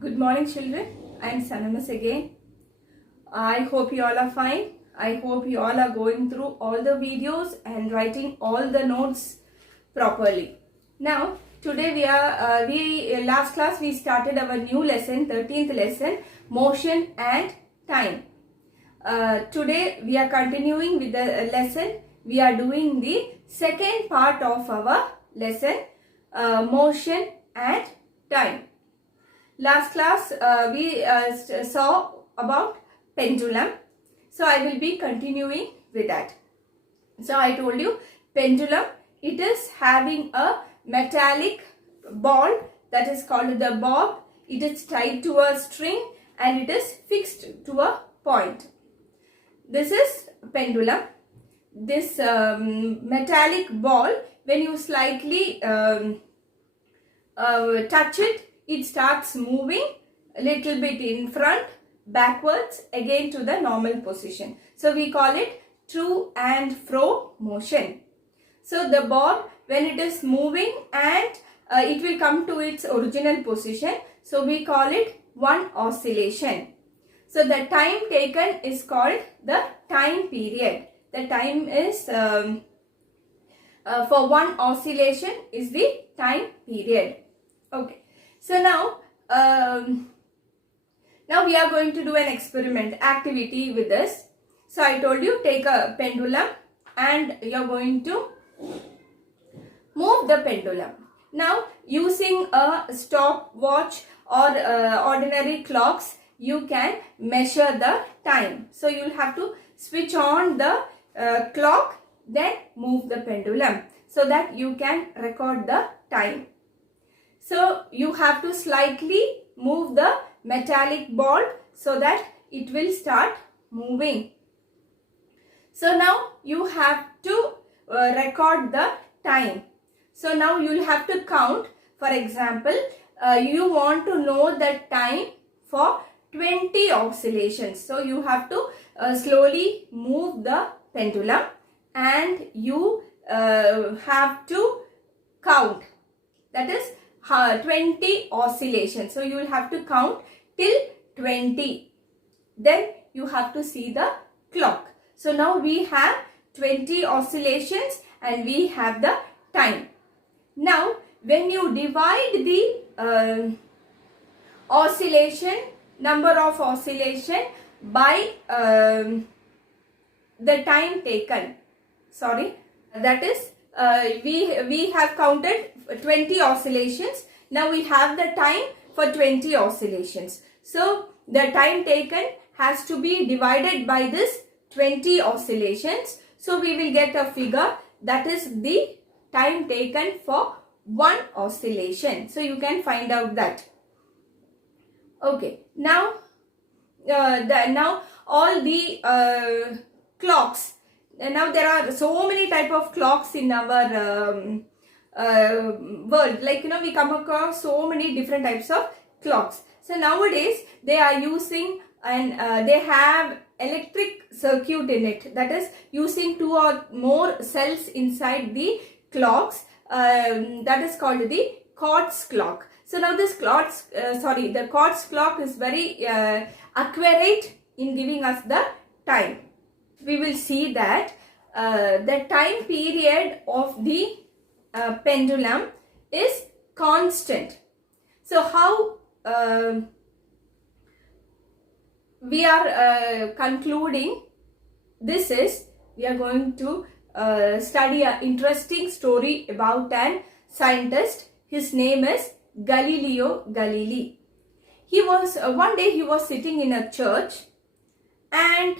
Good morning, children. I am Sanamas again. I hope you all are fine. I hope you all are going through all the videos and writing all the notes properly. Now, today last class we started our new lesson, 13th lesson, motion and time. Today we are continuing with the lesson. We are doing the second part of our lesson, motion and time. Last class we saw about pendulum. So I will be continuing with that. So I told you pendulum, it is having a metallic ball that is called the bob. It is tied to a string and it is fixed to a point. This is pendulum. This metallic ball, when you slightly touch it, it starts moving a little bit in front, backwards, again to the normal position. So we call it to and fro motion. So the bob, when it is moving and it will come to its original position, so we call it one oscillation. So the time taken is called the time period. The time is for one oscillation is the time period. Okay. So now we are going to do an experiment activity with this. So I told you, take a pendulum and you are going to move the pendulum. Now using a stopwatch or ordinary clocks, you can measure the time. So you will have to switch on the clock, then move the pendulum so that you can record the time. So you have to slightly move the metallic ball so that it will start moving. So now you have to record the time. So now you will have to count. For example, you want to know the time for 20 oscillations. So you have to slowly move the pendulum and you have to count. That is 20 oscillations. So you will have to count till 20. Then you have to see the clock. So now we have 20 oscillations and we have the time. Now when you divide the number of oscillation by the time taken, that is we have counted 20 oscillations. Now we have the time for 20 oscillations. So the time taken has to be divided by this 20 oscillations. So we will get a figure, that is the time taken for one oscillation. So you can find out that. Okay. Now all the clocks. Now there are so many type of clocks in our world. Like, we come across so many different types of clocks. So nowadays they are using and they have electric circuit in it. That is using 2 or more cells inside the clocks. That is called the quartz clock. So now this the quartz clock is very accurate in giving us the time. We will see that the time period of the pendulum is constant. So how we are concluding this is, we are going to study an interesting story about an scientist. His name is Galileo Galilei. He was one day he was sitting in a church and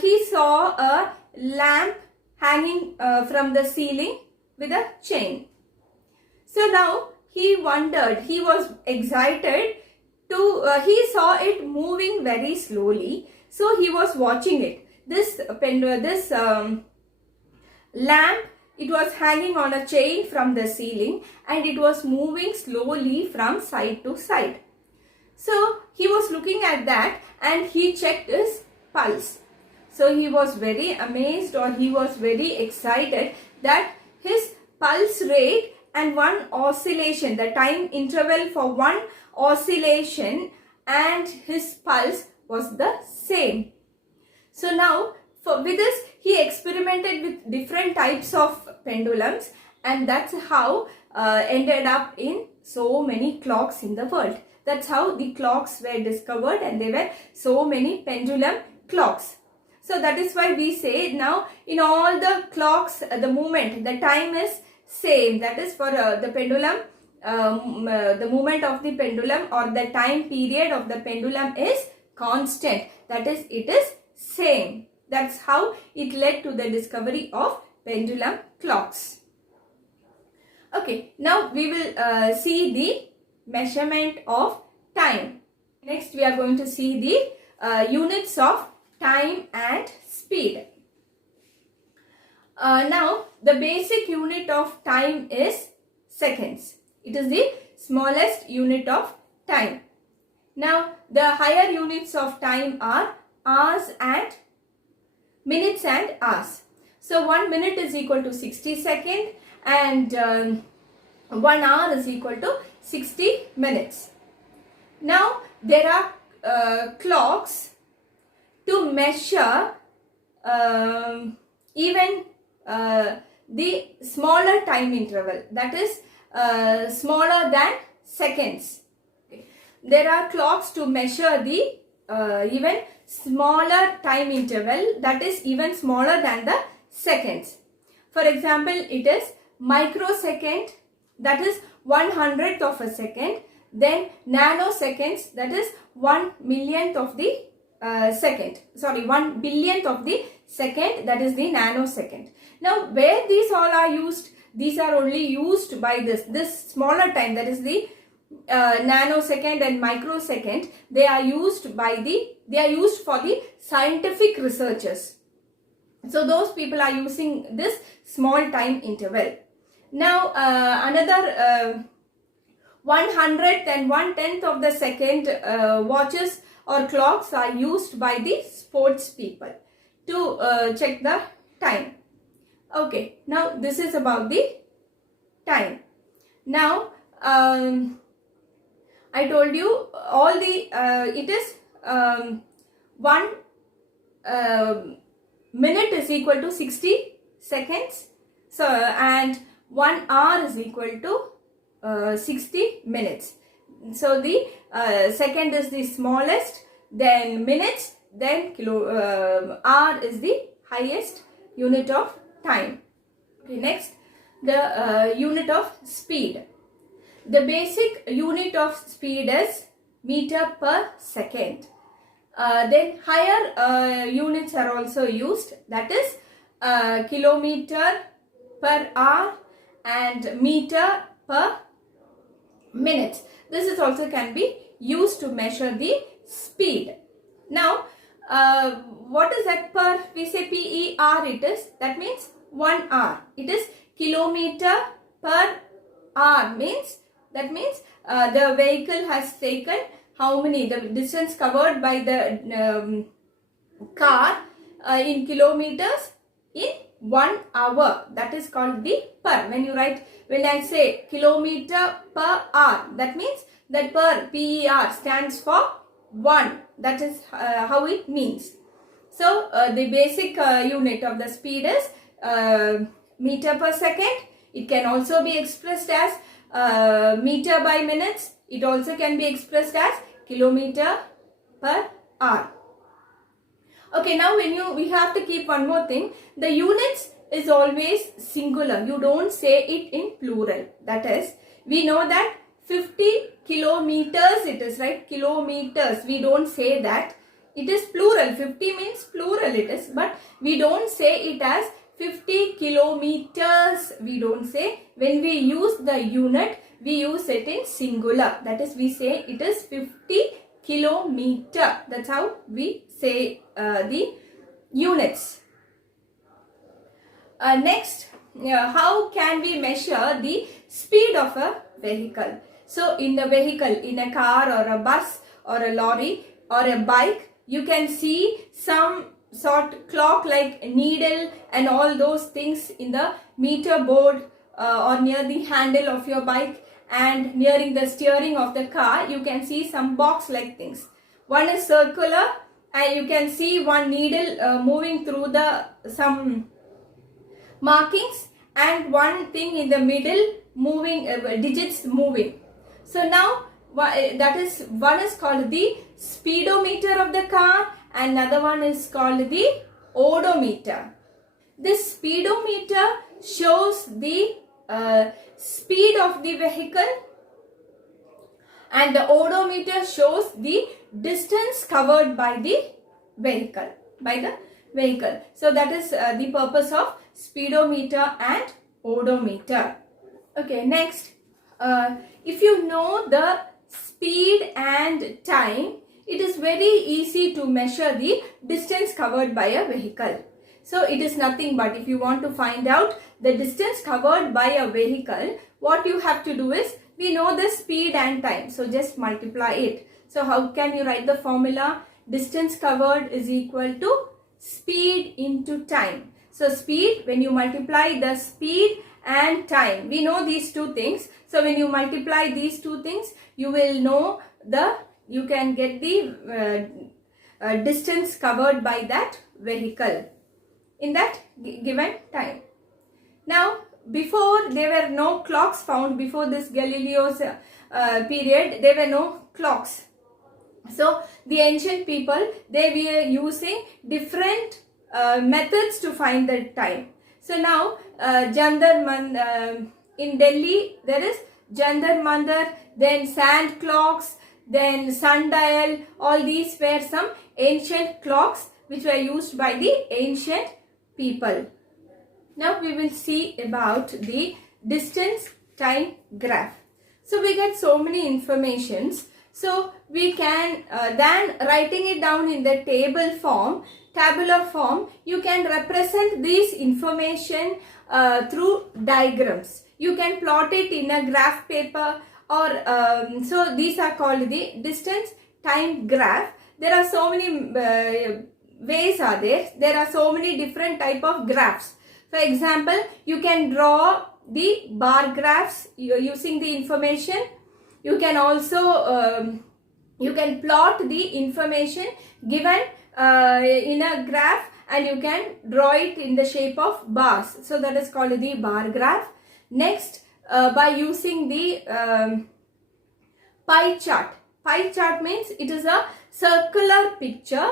he saw a lamp hanging from the ceiling with a chain. So now he wondered, he was excited to, he saw it moving very slowly. So he was watching it. This lamp, it was hanging on a chain from the ceiling and it was moving slowly from side to side. So he was looking at that and he checked his pulse. So he was very amazed, or he was very excited that his pulse rate and one oscillation, the time interval for one oscillation and his pulse was the same. So now with this he experimented with different types of pendulums, and that's how ended up in so many clocks in the world. That's how the clocks were discovered, and there were so many pendulum clocks. So that is why we say now in all the clocks the movement, the time is same. That is for the pendulum, the movement of the pendulum or the time period of the pendulum is constant. That is, it is same. That's how it led to the discovery of pendulum clocks. Okay, now we will see the measurement of time. Next we are going to see the units of time and speed. Now the basic unit of time is seconds. It is the smallest unit of time. Now the higher units of time are hours and minutes and hours. So 1 minute is equal to 60 seconds and 1 hour is equal to 60 minutes. Now there are clocks to measure even the smaller time interval, that is smaller than seconds. Okay. There are clocks to measure the even smaller time interval, that is even smaller than the seconds. For example, it is microsecond, that is 1/100th of a second, then nanoseconds, that is 1/1,000,000th of the second, sorry, 1/1,000,000th of the second, that is the nanosecond. Now where these all are used, these are only used by this smaller time, that is the nanosecond and microsecond. They are used for the scientific researchers. So those people are using this small time interval. Now another 1/100th and 1/10th of the second watches or clocks are used by the sports people to check the time. Okay, now this is about the time. Now I told you all the it is 1 minute is equal to 60 seconds. So and 1 hour is equal to 60 minutes. So the second is the smallest, then minutes, then hour is the highest unit of time. Okay, next the unit of speed. The basic unit of speed is meter per second. Then higher units are also used, that is kilometer per hour and meter per minute. This is also can be used to measure the speed. Now what is that per? We say PER it is, that means 1 hour. It is kilometer per hour, means that means the vehicle has taken how many, the distance covered by the car in kilometers in 1 hour. That is called the per. When you write, when I say kilometer per hour, that means that per, PER, stands for 1. That is how it means. So the basic unit of the speed is meter per second. It can also be expressed as meter by minutes. It also can be expressed as kilometer per hour. Okay, now we have to keep one more thing. The units is always singular. You don't say it in plural. That is, we know that 50 kilometers it is, right? Kilometers. We don't say that. It is plural. 50 means plural it is. But we don't say it as 50 kilometers. We don't say. When we use the unit, we use it in singular. That is, we say it is 50 kilometer. That's how we say the units. Next, how can we measure the speed of a vehicle? So in the vehicle, in a car or a bus or a lorry or a bike, you can see some sort clock like needle and all those things in the meter board or near the handle of your bike and nearing the steering of the car, you can see some box like things. One is circular and you can see one needle moving through the some markings and one thing in the middle moving, digits moving. So now that is, one is called the speedometer of the car and another one is called the odometer. This speedometer shows the speed of the vehicle and the odometer shows the distance covered by the vehicle. So that is the purpose of speedometer and odometer. Okay, next, if you know the speed and time, it is very easy to measure the distance covered by a vehicle. So it is nothing but, if you want to find out the distance covered by a vehicle, what you have to do is, we know the speed and time, so just multiply it. So how can you write the formula? Distance covered is equal to speed into time. So speed, when you multiply the speed and time, we know these two things. So when you multiply these two things, you will know you can get the distance covered by that vehicle in that given time. Now, before, there were no clocks found. Before this Galileo's period, there were no clocks. So the ancient people, they were using different methods to find the time. So now in Delhi there is Jantar Mantar, then sand clocks, then sundial. All these were some ancient clocks which were used by the ancient people. Now we will see about the distance time graph. So we get so many informations. So we can, than writing it down in the tabular form, you can represent this information through diagrams. You can plot it in a graph paper, or so these are called the distance time graph. There are so many ways are there. There are so many different type of graphs. For example, you can draw the bar graphs using the information. You can also you can plot the information given in a graph and you can draw it in the shape of bars. So that is called the bar graph. Next, by using the pie chart. Pie chart means it is a circular picture.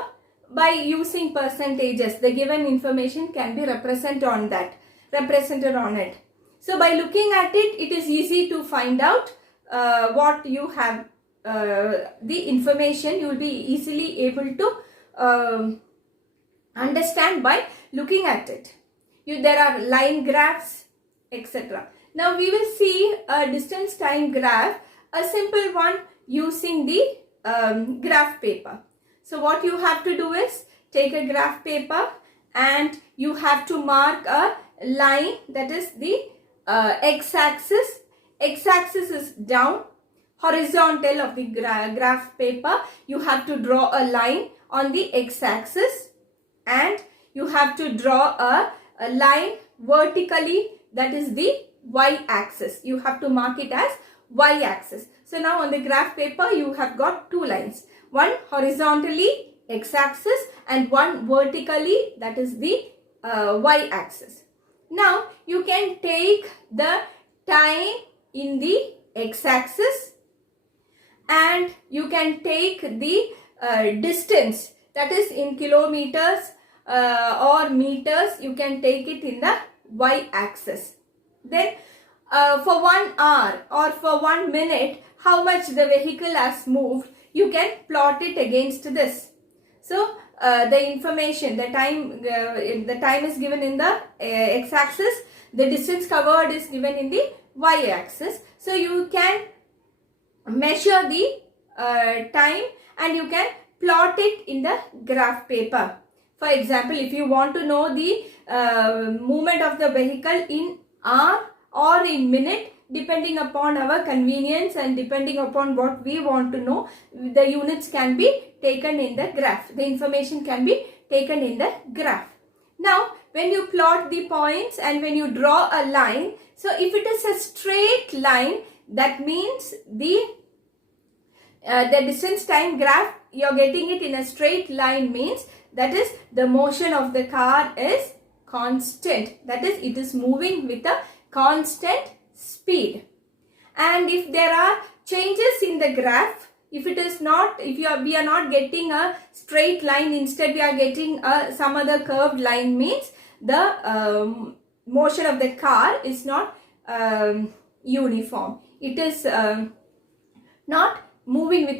By using percentages, the given information can be represented on it. So by looking at it, it is easy to find out what you have, the information you will be easily able to understand by looking at it. There are line graphs, etc. Now we will see a distance time graph, a simple one using the graph paper. So what you have to do is take a graph paper and you have to mark a line, that is the x-axis. X-axis is down, horizontal of the graph paper. You have to draw a line on the x-axis and you have to draw a line vertically, that is the y-axis. You have to mark it as y-axis. So now on the graph paper you have got two lines. One horizontally x-axis and one vertically, that is the y-axis. Now you can take the time in the x-axis and you can take the distance, that is in kilometers or meters, you can take it in the y-axis. Then for 1 hour or for 1 minute, how much the vehicle has moved, you can plot it against this. So the information, the time is given in the x-axis, the distance covered is given in the y-axis. So you can measure the time and you can plot it in the graph paper. For example, if you want to know the movement of the vehicle in hour or in minute, depending upon our convenience and depending upon what we want to know, the units can be taken in the graph. The information can be taken in the graph. Now, when you plot the points and when you draw a line, so if it is a straight line, that means the distance time graph, you're getting it in a straight line, means that is the motion of the car is constant. That is, it is moving with a constant speed. And if there are changes in the graph, if it is not, we are not getting a straight line, instead we are getting some other curved line, means the motion of the car is not uniform. It is not moving with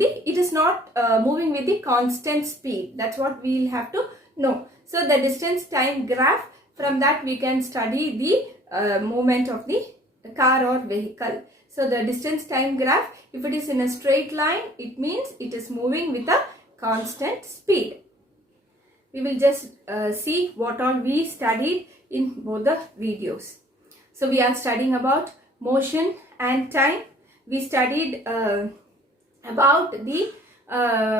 the constant speed. That's what we'll have to know. So the distance time graph, from that we can study the movement of the car or vehicle. So the distance time graph, if it is in a straight line, it means it is moving with a constant speed. We will just see what all we studied in both the videos. So we are studying about motion and time. We studied about the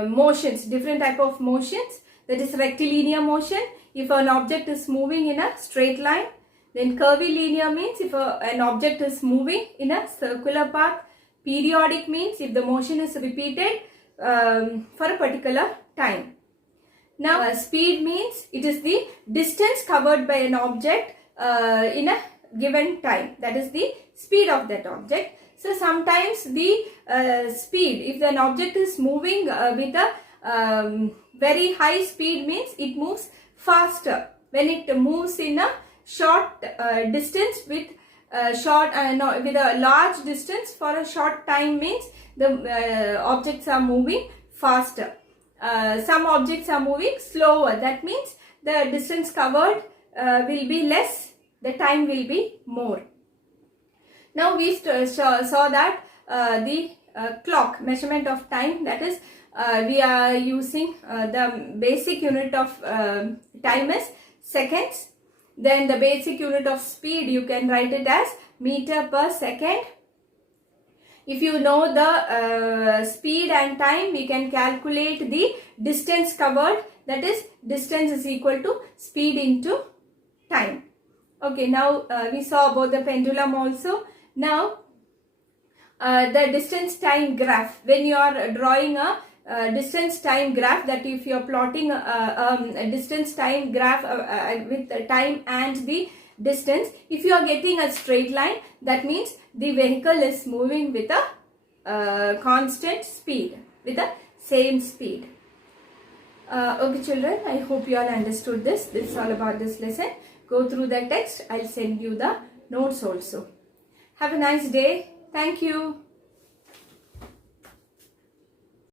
motions, different type of motions. That is rectilinear motion, if an object is moving in a straight line. Then curvilinear means if an object is moving in a circular path. Periodic means if the motion is repeated for a particular time. Now speed means it is the distance covered by an object in a given time. That is the speed of that object. So sometimes the speed, if an object is moving with a very high speed, means it moves faster. When it moves in a short distance with with a large distance for a short time, means the objects are moving faster. Some objects are moving slower. That means the distance covered will be less, the time will be more. Now we saw that the clock, measurement of time, that is we are using the basic unit of time is seconds. Then the basic unit of speed, you can write it as meter per second. If you know the speed and time, we can calculate the distance covered. That is, distance is equal to speed into time. Okay, now we saw about the pendulum also. Now the distance time graph, when you are drawing a distance time graph, that if you are plotting a distance time graph with the time and the distance, if you are getting a straight line, that means the vehicle is moving with a constant speed, with the same speed. Okay children, I hope you all understood this. This is all about this lesson. Go through the text. I'll send you the notes also. Have a nice day. Thank you.